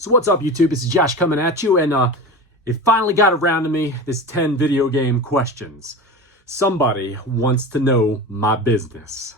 So what's up, YouTube? This is Josh coming at you, and it finally got around to me, this 10 video game questions. Somebody wants to know my business.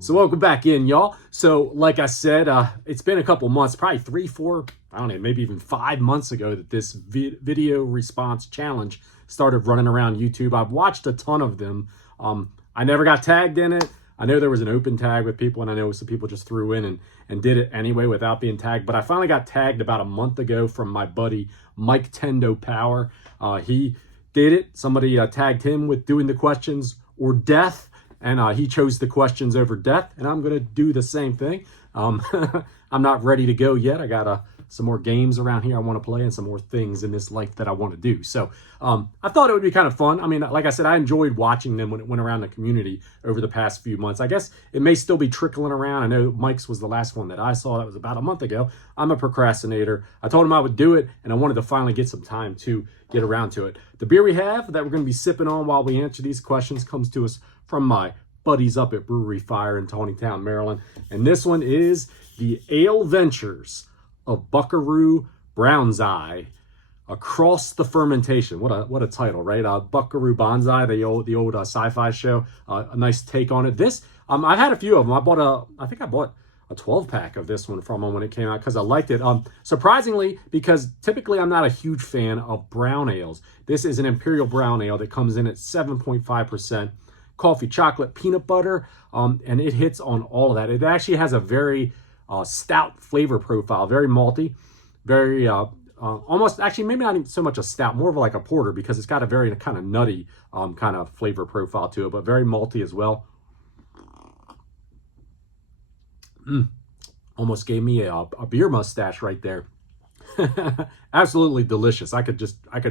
So welcome back in, y'all. So like I said, it's been a couple months, probably 3, 4, I don't know, maybe even 5 months ago that this video response challenge started running around YouTube. I've watched a ton of them. I never got tagged in it. I know there was an open tag with people, and I know some people just threw in and did it anyway without being tagged. But I finally got tagged about a month ago from my buddy, Mike Tendo Power. He did it. Somebody tagged him with doing the questions or death, and he chose the questions over death, and I'm going to do the same thing. I'm not ready to go yet. I got some more games around here I want to play and some more things in this life that I want to do. So I thought it would be kind of fun. I mean, like I said, I enjoyed watching them when it went around the community over the past few months. I guess it may still be trickling around. I know Mike's was the last one that I saw. That was about a month ago. I'm a procrastinator. I told him I would do it, and I wanted to finally get some time to get around to it. The beer we have that we're going to be sipping on while we answer these questions comes to us from my buddies up at Brewery Fire in Tawnytown, Maryland. And this one is the Ale Ventures of Buckaroo Brown's Eye Across the Fermentation. What a title, right? Buckaroo Banzai, the old sci-fi show. A nice take on it. This I've had a few of them. I think I bought a 12-pack of this one from them when it came out because I liked it. Surprisingly, because typically I'm not a huge fan of brown ales. This is an Imperial Brown Ale that comes in at 7.5% coffee, chocolate, peanut butter, and it hits on all of that. It actually has a very stout flavor profile, very malty, very almost, actually maybe not even so much a stout, more of like a porter, because it's got a very kind of nutty kind of flavor profile to it, but very malty as well. Almost gave me a beer mustache right there. Absolutely delicious. I could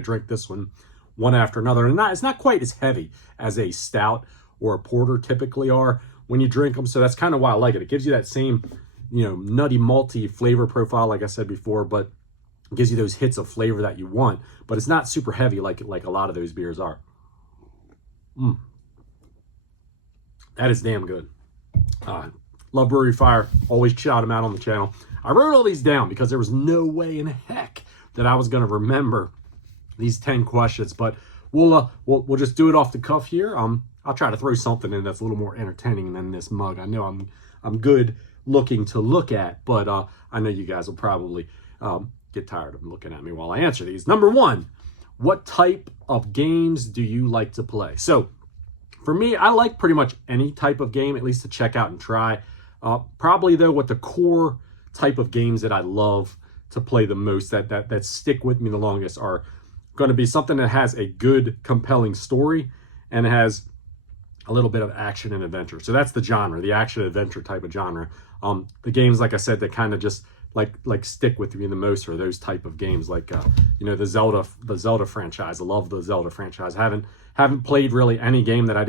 drink this one after another, and it's not quite as heavy as a stout or a porter typically are when you drink them. So that's kind of why I like it. It gives you that same, nutty malty flavor profile, like I said before, but it gives you those hits of flavor that you want, but it's not super heavy like a lot of those beers are. That is damn good. Love Brewery Fire. Always shout them out on the channel. I wrote all these down because there was no way in heck that I was going to remember these 10 questions, but we'll just do it off the cuff here. I'll try to throw something in that's a little more entertaining than this mug. I know I'm good looking to look at, but I know you guys will probably get tired of looking at me while I answer these. Number one, what type of games do you like to play? So for me, I like pretty much any type of game, at least to check out and try. Probably though, what the core type of games that I love to play the most, that stick with me the longest, are going to be something that has a good, compelling story and has a little bit of action and adventure. So that's the genre, the action adventure type of genre. The games, like I said, that kind of just like stick with me the most are those type of games, like the Zelda franchise. I love the Zelda franchise. Haven't played really any game that I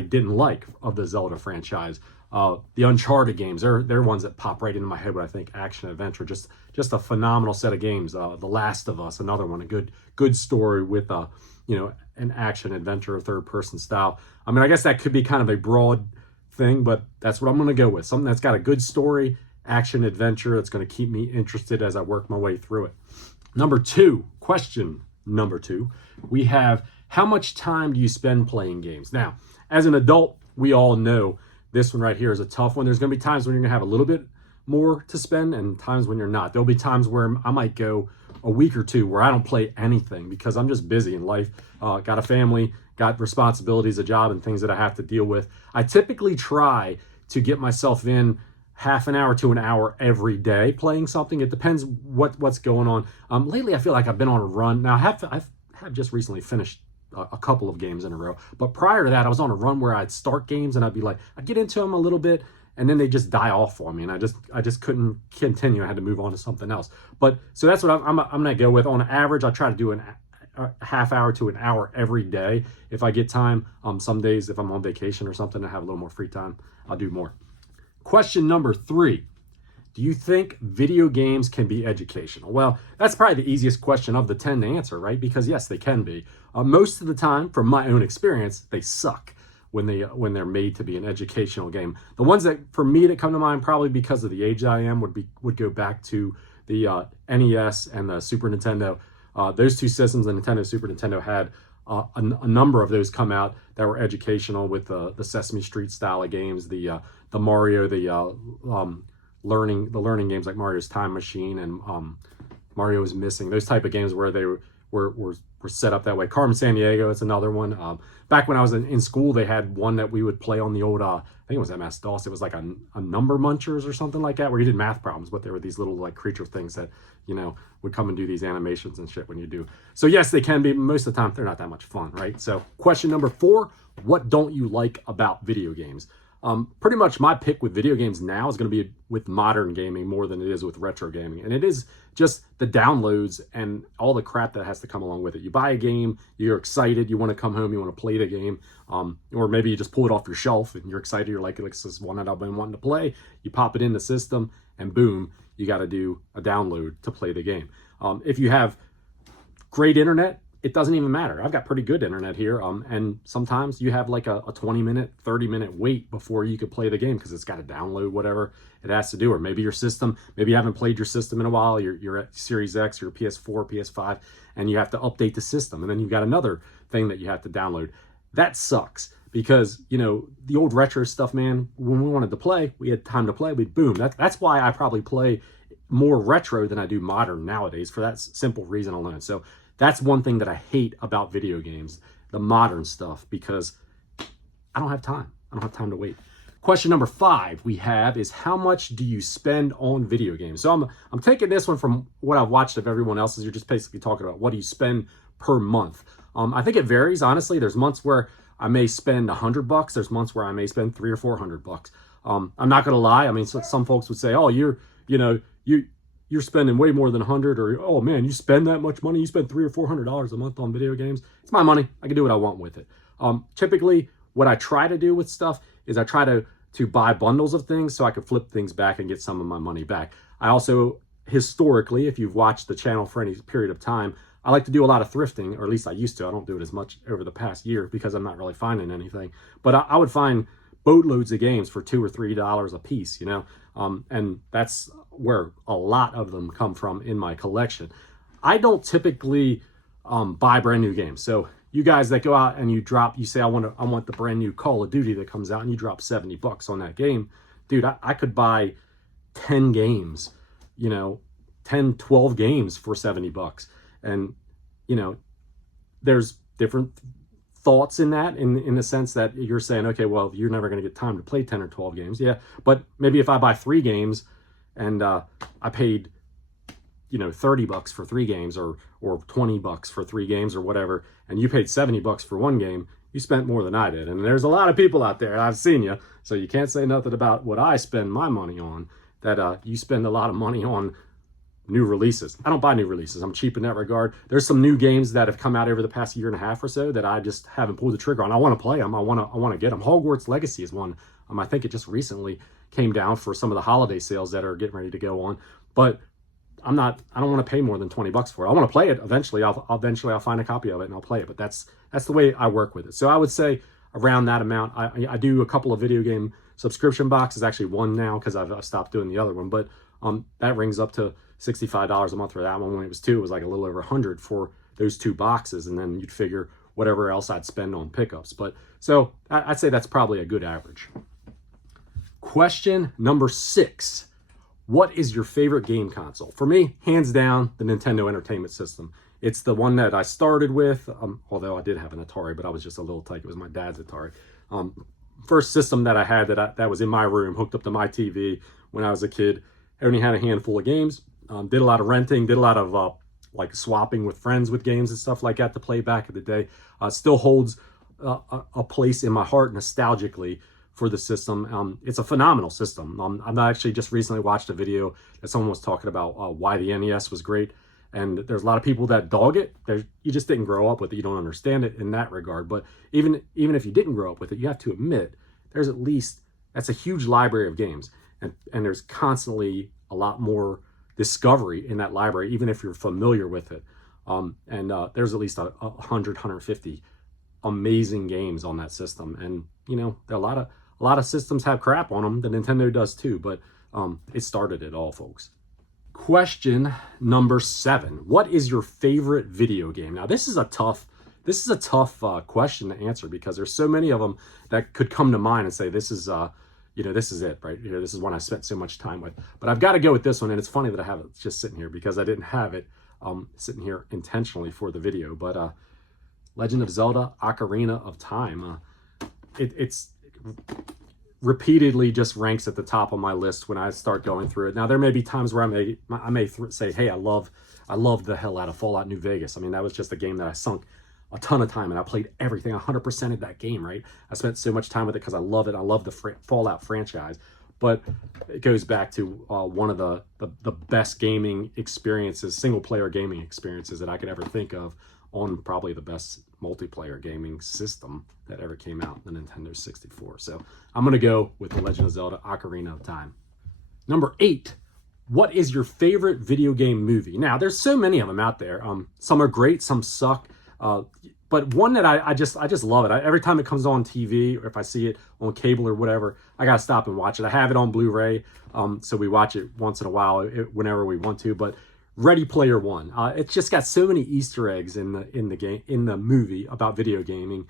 didn't like of the Zelda franchise. The Uncharted games, they're ones that pop right into my head when I think action adventure. Just a phenomenal set of games. The Last of Us, another one, a good story with an action adventure, third person style. I mean, I guess that could be kind of a broad thing, but that's what I'm going to go with. Something that's got a good story, action adventure, that's going to keep me interested as I work my way through it. Question number two, we have, how much time do you spend playing games? Now, as an adult, we all know this one right here is a tough one. There's going to be times when you're going to have a little bit more to spend and times when you're not. There'll be times where I might go a week or two where I don't play anything because I'm just busy in life. Got a family, got responsibilities, a job, and things that I have to deal with. I typically try to get myself in half an hour to an hour every day playing something. It depends what's going on. Lately, I feel like I've been on a run. Now, I've just recently finished a couple of games in a row, but prior to that, I was on a run where I'd start games and I'd get into them a little bit, and then they just die off for me, and I just couldn't continue. I had to move on to something else. But so that's what I'm gonna go with. On average, I try to do a half hour to an hour every day. If I get time, some days if I'm on vacation or something, I have a little more free time, I'll do more. Question number three, do you think video games can be educational? Well, that's probably the easiest question of the 10 to answer, right? Because yes, they can be. Most of the time, from my own experience, they suck. when they're made to be an educational game. The ones that for me that come to mind, probably because of the age I am, would go back to the NES and the Super Nintendo. Those two systems, the Nintendo, Super Nintendo, had a number of those come out that were educational with the Sesame Street style of games, the Mario, the learning games like Mario's Time Machine and Mario is Missing. Those type of games where they were set up that way. Carmen Sandiego, it's another one. Back when I was in school, they had one that we would play on the old, I think it was MS-DOS. It was like a number munchers or something like that, where you did math problems, but there were these little like creature things that, you know, would come and do these animations and shit when you do. So yes, they can be. Most of the time, they're not that much fun, right? So question number 4, what don't you like about video games? Pretty much my pick with video games now is going to be with modern gaming more than it is with retro gaming. And it is just the downloads and all the crap that has to come along with it. You buy a game, you're excited, you want to come home, you want to play the game, or maybe you just pull it off your shelf and you're excited, you're like, this is one that I've been wanting to play. You pop it in the system and boom, you got to do a download to play the game. If you have great internet, it doesn't even matter. I've got pretty good internet here, and sometimes you have like a 20-minute, 30-minute wait before you could play the game because it's got to download whatever it has to do. Or maybe your system, maybe you haven't played your system in a while, you're at Series X, your PS4, PS5, and you have to update the system. And then you've got another thing that you have to download. That sucks because, you know, the old retro stuff, man, when we wanted to play, we had time to play, we'd boom. That's why I probably play more retro than I do modern nowadays, for that simple reason alone. So that's one thing that I hate about video games, the modern stuff, because I don't have time. I don't have time to wait. Question number 5 we have is, how much do you spend on video games? So I'm taking this one from what I've watched of everyone else's. You're just basically talking about what do you spend per month. I think it varies, honestly. There's months where I may spend $100. There's months where I may spend $300 or $400. I'm not going to lie. I mean, some folks would say, oh, you're spending way more than 100, or, oh man, you spend that much money, you spend $300 or $400 a month on video games. It's my money. I can do what I want with it. Typically, what I try to do with stuff is I try to buy bundles of things so I can flip things back and get some of my money back. I also, historically, if you've watched the channel for any period of time, I like to do a lot of thrifting, or at least I used to. I don't do it as much over the past year because I'm not really finding anything. But I would find boatloads of games for $2 or $3 a piece, you know, and that's where a lot of them come from in my collection. I don't typically buy brand new games. So you guys that go out and you say, I want the brand new Call of Duty that comes out, and you drop $70 on that game, dude, I could buy 10 games, you know, 10, 12 games for $70. And, you know, there's different thoughts in that, in the sense that you're saying, okay, well, you're never going to get time to play 10 or 12 games. Yeah. But maybe if I buy 3 games and I paid, you know, $30 for 3 games, or $20 for 3 games or whatever, and you paid $70 for 1 game, you spent more than I did. And there's a lot of people out there, I've seen you, so you can't say nothing about what I spend my money on, that you spend a lot of money on new releases. I don't buy new releases. I'm cheap in that regard. There's some new games that have come out over the past year and a half or so that I just haven't pulled the trigger on. I want to play them. I want to get them. Hogwarts Legacy is one. I think it just recently came down for some of the holiday sales that are getting ready to go on. But I don't want to pay more than $20 for it. I want to play it eventually. I'll find a copy of it and I'll play it. But that's the way I work with it. So I would say around that amount. I do a couple of video game subscription boxes. Actually, one now because I've stopped doing the other one. But that rings up to $65 a month for that one. When it was 2, it was like a little over $100 for those 2 boxes, and then you'd figure whatever else I'd spend on pickups. But so I'd say that's probably a good average. Question number 6. What is your favorite game console? For me, hands down, the Nintendo Entertainment System. It's the one that I started with, although I did have an Atari, but I was just a little tyke. It was my dad's Atari. First system that I had that was in my room, hooked up to my TV when I was a kid. I only had a handful of games. Did a lot of renting, did a lot of like swapping with friends with games and stuff like that to play back in the day. Still holds a place in my heart nostalgically for the system. It's a phenomenal system. I've actually just recently watched a video that someone was talking about why the NES was great. And there's a lot of people that dog it. You just didn't grow up with it. You don't understand it in that regard. But even if you didn't grow up with it, you have to admit that's a huge library of games. And there's constantly a lot more discovery in that library, even if you're familiar with it. There's at least 100, 150 amazing games on that system. And you know, a lot of systems have crap on them. The Nintendo does too, but it started it all, folks. Question number 7. What is your favorite video game? Now, this is a tough question to answer because there's so many of them that could come to mind and say, this is, you know, this is it right here. This is one I spent so much time with. But I've got to go with this one, and it's funny that I have it just sitting here because I didn't have it sitting here intentionally for the video. But Legend of Zelda: Ocarina of Time. It's repeatedly just ranks at the top of my list when I start going through it. Now, there may be times where I may say, hey, I love the hell out of Fallout New Vegas. I mean, that was just a game that I sunk a ton of time, and I played everything, 100% of that game, right? I spent so much time with it because I love it. I love the Fallout franchise. But it goes back to one of the best gaming experiences, single-player gaming experiences that I could ever think of on probably the best multiplayer gaming system that ever came out, the Nintendo 64. So I'm going to go with The Legend of Zelda: Ocarina of Time. Number 8. What is your favorite video game movie? Now, there's so many of them out there. Some are great, some suck. But one that I just love it. Every time it comes on TV, or if I see it on cable or whatever, I gotta stop and watch it. I have it on Blu-ray, so we watch it once in a while, whenever we want to. But Ready Player One, it's just got so many Easter eggs in the movie about video gaming.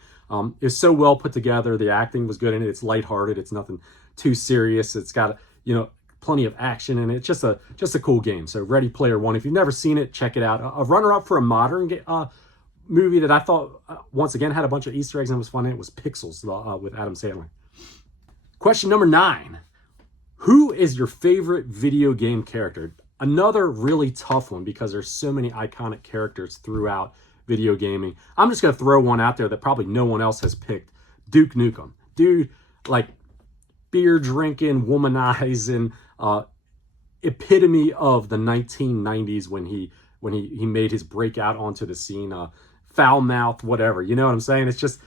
It's so well put together. The acting was good in it. It's lighthearted. It's nothing too serious. It's got, you know, plenty of action in it. It's just a cool game. So Ready Player One. If you've never seen it, check it out. A runner-up for a modern movie that I thought, once again, had a bunch of Easter eggs and was fun. It was Pixels with Adam Sandler. Question number 9. Who is your favorite video game character? Another really tough one because there's so many iconic characters throughout video gaming. I'm just going to throw one out there that probably no one else has picked. Duke Nukem. Dude, like, beer drinking, womanizing, epitome of the 1990s when he made his breakout onto the scene. Foul mouth, whatever. You know what I'm saying? It's just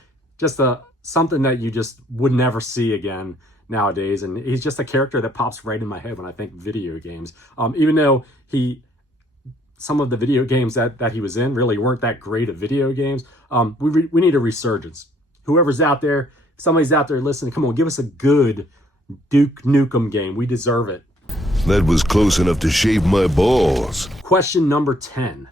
something that you just would never see again nowadays. And he's just a character that pops right in my head when I think video games. Even though some of the video games that he was in really weren't that great of video games. We need a resurgence. Whoever's out there, somebody's out there listening, come on, give us a good Duke Nukem game. We deserve it. That was close enough to shave my balls. Question number 10.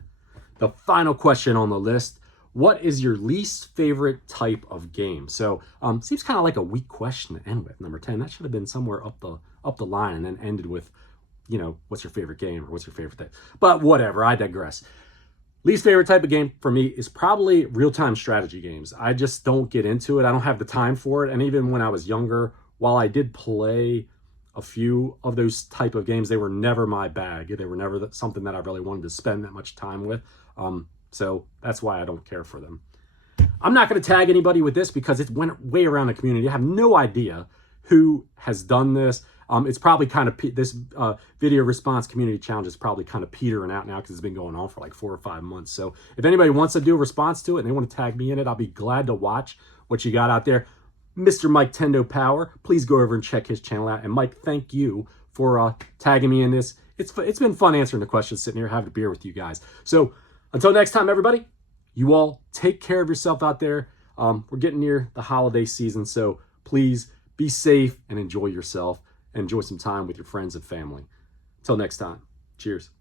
The final question on the list. What is your least favorite type of game? So seems kind of like a weak question to end with. Number 10. That should have been somewhere up the line and then ended with, you know, what's your favorite game or what's your favorite thing? But whatever, I digress. Least favorite type of game for me is probably real-time strategy games. I just don't get into it. I don't have the time for it. And even when I was younger, while I did play a few of those type of games, they were never my bag. They were never something that I really wanted to spend that much time with. So that's why I don't care for them. I'm not going to tag anybody with this because it went way around the community. I have no idea who has done this. It's probably kind of, this video response community challenge is probably kind of petering out now because it's been going on for like 4 or 5 months. So if anybody wants to do a response to it and they want to tag me in it, I'll be glad to watch what you got out there. Mr. Mike Tendo Power, please go over and check his channel out. And Mike, thank you for tagging me in this. It's been fun answering the questions, sitting here having a beer with you guys. So until next time, everybody, you all take care of yourself out there. We're getting near the holiday season, so please be safe and enjoy yourself. Enjoy some time with your friends and family. Until next time, cheers.